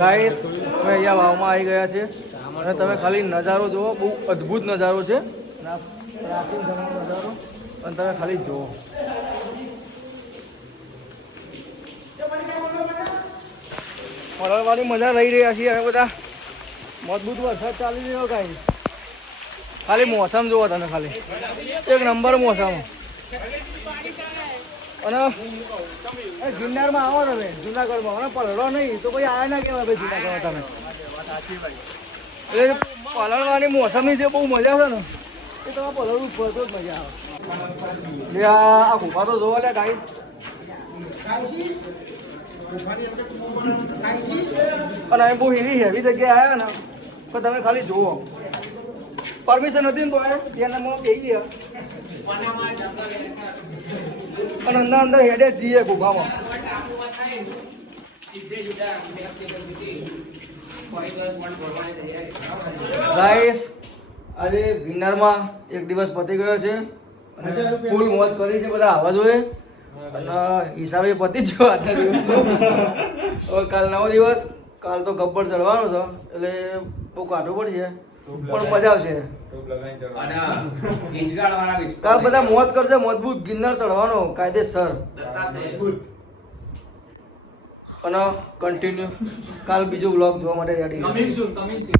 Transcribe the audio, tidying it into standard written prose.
Guys અમે અહીંયા વાવમાં આવી ગયા છે અને તમે ખાલી નજારો જુઓ, બહુ અદ્ભુત નજારો છે, પ્રાચીન સમયનો નજારો, અને તમે ખાલી જુઓ. ફરવાની મજા લઈ રહ્યા છીએ અમે બધા. મજબૂત વરસાદ ચાલી રહ્યો ગાઈસ. ખાલી મોસમ જુઓ તમે, ખાલી એક નંબર મોસમ. અને ગિરનારમાં આવો તમે, જુનાગઢમાં અને પલળો નહીં તો કોઈ આવ્યા ના કહેવાય ભાઈ જુનાગઢમાં તમે. એટલે પલળવાની મોસમની જે બહુ મજા છે ને એ તમે પલળવું પડતો જ મજા આવે. જે આ ગુફા તો જોવા લે ગાઈસ. અને અમે બહુ એવી હેવી જગ્યાએ આવ્યા ને તો તમે ખાલી જુઓ. પરમિશન હતી ને તો એનામાં બેસી ગયા અને અંદર અંદર હેડે જઈએ ગુફામાં. ગાઈસ આજે ગિરનારમાં એક દિવસ પતી ગયો છે અને ફૂલ મોજ કરી છે. બધા આવવા જોઈએ અને હિસાબે પતી જ ગયો આજના દિવસનો. હવે કાલ નવો દિવસ, કાલ તો ગબ્બર ચડવાનો છે એટલે બહુ કાઢવું પડશે પણ મજા આવશે. કાલ બધા મોજ કરશે, મજબૂત ગિરનાર ચડવાનો કાયદેસર અને કન્ટિન્યુ. કાલ બીજો વ્લોગ જોવા માટે રેડી.